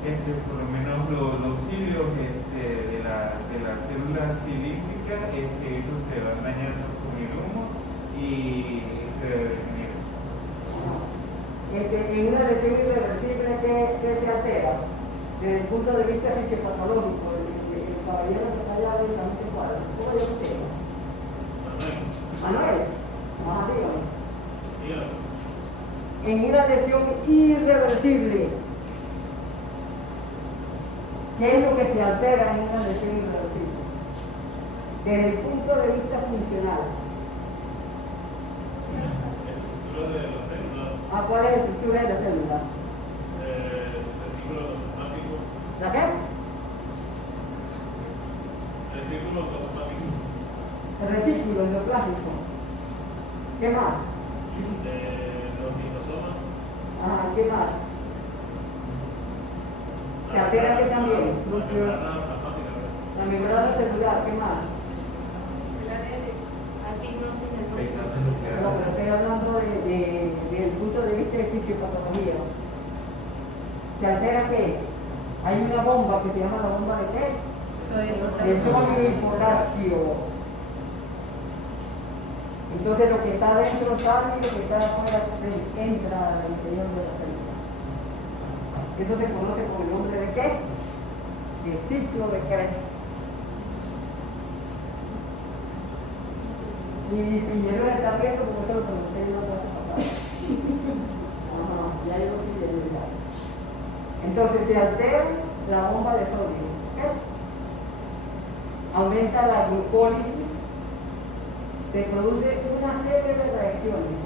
Por lo menos los cilios de la célula cilíndrica, esos se van dañando con el humo y se regeneran. En una lesión irreversible que se altera desde el punto de vista fisiopatológico, el caballero que está allá arriba no se cuadra. ¿Cómo es usted? Manuel. Ajá, dígame. En una lesión irreversible, ¿qué es lo que se altera en una lesión irreversible? Desde el punto de vista funcional. La estructura de la célula. ¿Cuál es la estructura de la célula? Retículo plasmático. ¿La qué? Retículo plasmático. El retículo endoplásico. ¿Qué más? Los lisosomas. ¿Qué más? ¿Se altera aquí también? La membrana plasmática. La membrana celular, ¿qué más? No, pero estoy hablando desde el punto de vista de fisiopatología. ¿Se altera qué? Hay una bomba que se llama la bomba de qué? De sodio y potasio. Entonces lo que está dentro sale y lo que está afuera entra al interior de la célula. Eso se conoce con el nombre de qué? De ciclo de Krebs. Y Piñero está fresco porque eso lo conocí en la clase pasada. Ya yo lo pillé ya. Entonces se altera la bomba de sodio. ¿Okay? Aumenta la glucólisis. Se produce una serie de reacciones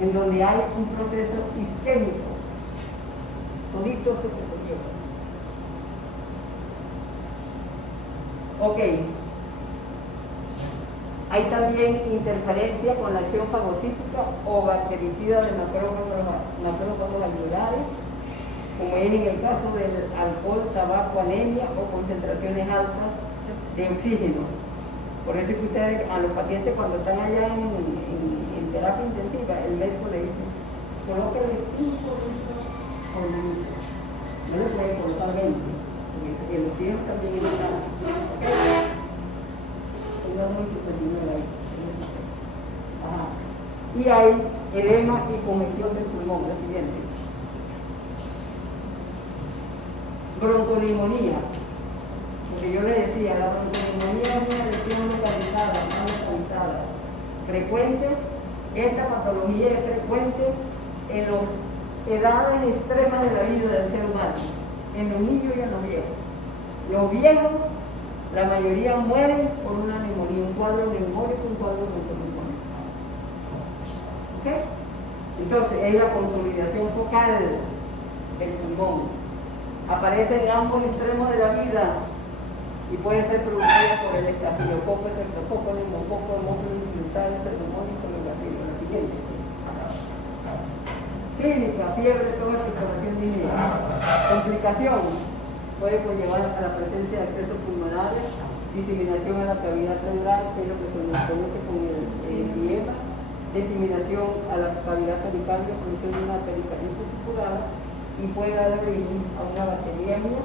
en donde hay un proceso isquémico, toditos que se conllevan. Ok. Hay también interferencia con la acción fagocítica o bactericida de macrófagos alveolares, como es en el caso del alcohol, tabaco, anemia o concentraciones altas de oxígeno. Por eso es que ustedes, a los pacientes cuando están allá en terapia intensiva, el médico le dice, colóquenle 5 litros por minuto. No le pueden colocar 20, porque el oxígeno también es vital. Y hay edema y congestión del pulmón, la siguiente. Bronconeumonía. Porque yo le decía, la bronconeumonía es una lesión localizada, no localizada. Frecuente, esta patología es frecuente en las edades extremas de la vida del ser humano, en los niños y en los viejos. Los viejos, la mayoría mueren por una neumonía, un cuadro neumónico, un cuadro bronconeumonía. ¿Ok? Entonces, es la consolidación focal del pulmón. Aparece en ambos extremos de la vida y puede ser producida por el estafilococo, streptococo, neumococo, hemophilus influenzae, pseudomonas, colobacilo. La siguiente. Clínica, fiebre, tos, exploración de inhibición. Complicación. Puede conllevar a la presencia de accesos pulmonares, diseminación a la cavidad pleural, que es lo que se nos conoce como el edema, diseminación a la cavidad pericardia, producción de una pericarditis supurada, y puede dar origen a una bacteriemia,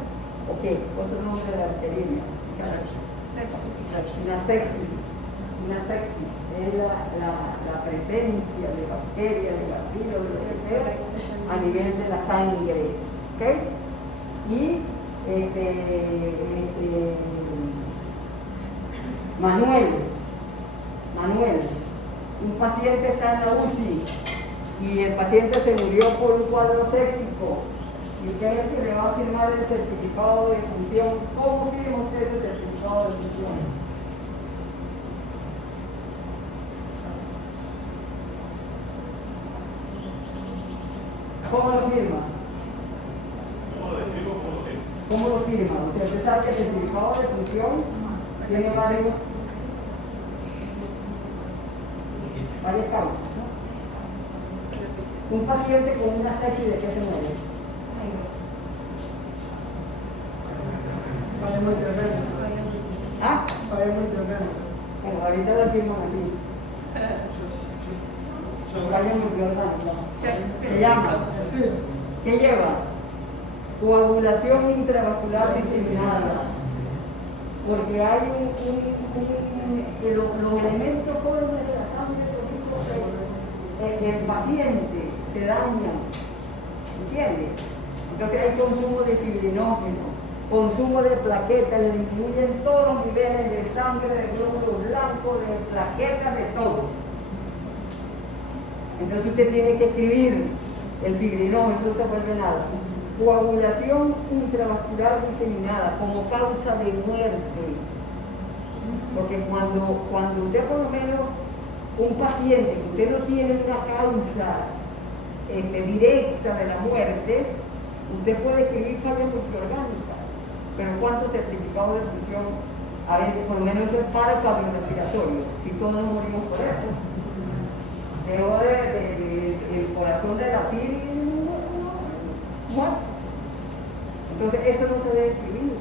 ¿o qué? Otro nombre de la bacteriemia. Una sepsis. Una sepsis es la presencia de bacterias, de bacilos, de lo que sea, a nivel de la sangre. ¿Ok? Y Manuel, un paciente está en la UCI y el paciente se murió por un cuadro séptico y usted es el que le va a firmar el certificado de función. ¿Cómo firma usted ese certificado de función? ¿Cómo lo firma? ¿Cómo lo firma? Usted sabe que el certificado de función tiene varias causas, ¿no? Un paciente con una sepsis, ¿de qué se muere? multiorgánico. ¿Ah? Falla multiorgánico. Bueno, ahorita lo firman así. Falla multiorgánica. Se llama. Sí. ¿Qué lleva? Coagulación intravascular diseminada. Porque hay los elementos jóvenes de la sangre del paciente se dañan. ¿Entiendes? Entonces hay consumo de fibrinógeno, consumo de plaquetas, le disminuyen todos los niveles de sangre, de glóbulos blancos, de plaquetas, de todo. Entonces usted tiene que escribir el fibrinógeno, no se vuelve nada. Coagulación intravascular diseminada como causa de muerte. Porque cuando usted, por lo menos, un paciente que usted no tiene una causa directa de la muerte, usted puede escribir falla multiorgánica. Pero ¿cuántos certificados de función? A veces, por lo menos, eso es para el cardiorrespiratorio. Si todos nos morimos por eso. Dejó el corazón de latir y muerto. Entonces eso no se debe escribir.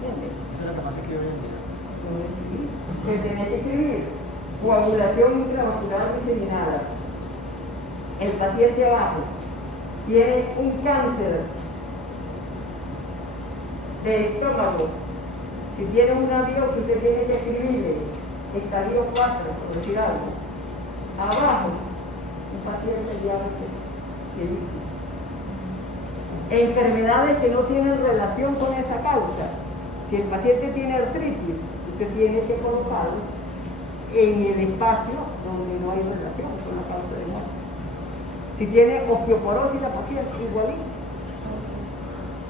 ¿Entiendes? Eso es lo que más se escribe hoy en día. No debe escribir. Pues tenés que escribir coagulación intravascular diseminada. El paciente abajo tiene un cáncer de estómago. Si tiene una biopsia, usted tiene que escribirle estadio 4, por decir algo. Abajo, un paciente diabético. Enfermedades que no tienen relación con esa causa. Si el paciente tiene artritis, usted tiene que colocarlo en el espacio donde no hay relación con la causa de muerte. Si tiene osteoporosis la paciente, igualito.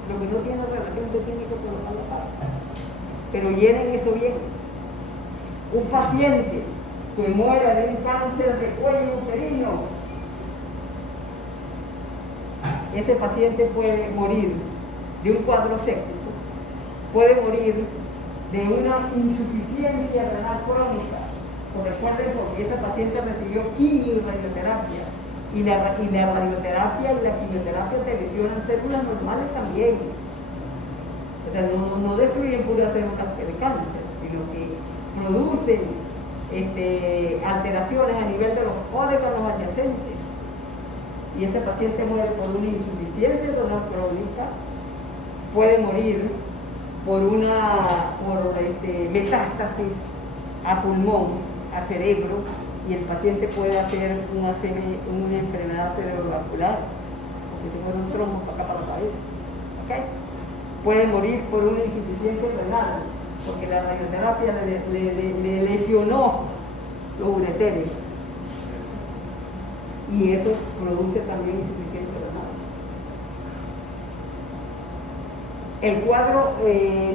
Lo que no tiene relación, usted tiene que colocarlo acá. Pero llenen eso bien. Un paciente que muera de un cáncer de cuello uterino, ese paciente puede morir de un cuadro séptico, puede morir de una insuficiencia renal crónica. Pues recuerden, porque ese paciente recibió quimio y radioterapia, y la radioterapia y la quimioterapia te lesionan células normales también. O sea, no destruyen puras células de cáncer, sino que producen alteraciones a nivel de los órganos adyacentes. Y ese paciente muere por una insuficiencia renal crónica, puede morir por metástasis a pulmón, a cerebro, y el paciente puede hacer una enfermedad cerebrovascular, porque se fueron trombos para acá, para la cabeza. ¿Okay? Puede morir por una insuficiencia renal, porque la radioterapia le lesionó los ureteres. Y eso produce también insuficiencia renal. El cuadro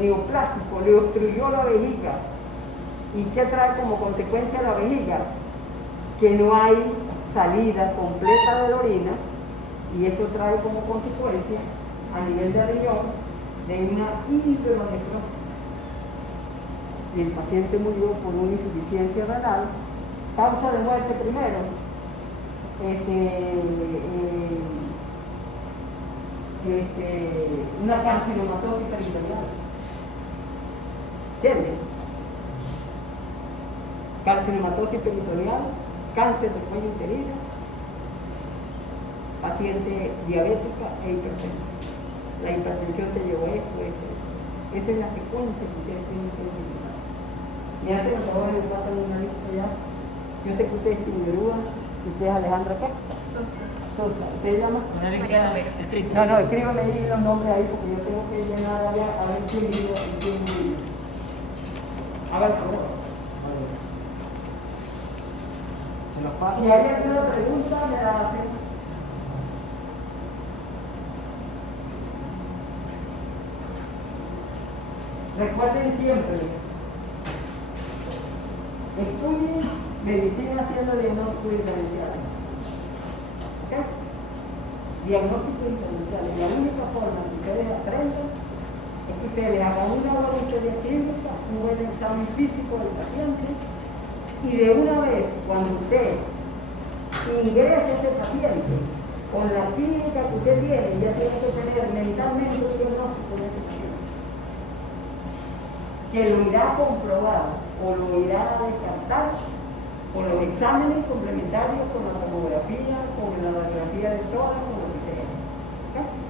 neoplásico le obstruyó la vejiga. ¿Y qué trae como consecuencia la vejiga? Que no hay salida completa de la orina, y esto trae como consecuencia a nivel de riñón de una hidronefrosis. Y el paciente murió por una insuficiencia renal. Causa de muerte primero. Una carcinomatosis peritoneal. ¿Entienden? Carcinomatosis peritoneal, cáncer de cuello uterino, paciente diabética e hipertensa. La hipertensión te llevó esto. Esa es la secuencia que ustedes tienen que utilizar. Me hacen el favor de pasar una lista ya. Yo sé que ustedes tienen Neruda. ¿Usted es Alejandra qué? Sosa. ¿Usted se llama? Una lista estricta. No, escríbame ahí los nombres ahí, porque yo tengo que llenar allá a ver quién vive y quién vive. A ver, por favor. Se los paso. Si hay alguna pregunta, me la hacen. Recuerden siempre, estudien medicina haciendo diagnóstico diferencial. ¿Ok? Diagnóstico diferencial. Y la única forma que ustedes aprendan es que ustedes hagan una buena historia clínica, un buen examen físico del paciente, y de una vez, cuando usted ingrese a ese paciente con la clínica que usted tiene, ya tiene que tener mentalmente un diagnóstico de ese paciente. que lo irá a comprobar o lo irá a descartar con los exámenes complementarios, con la tomografía, con la radiografía de todas, con lo que sea. ¿Ok?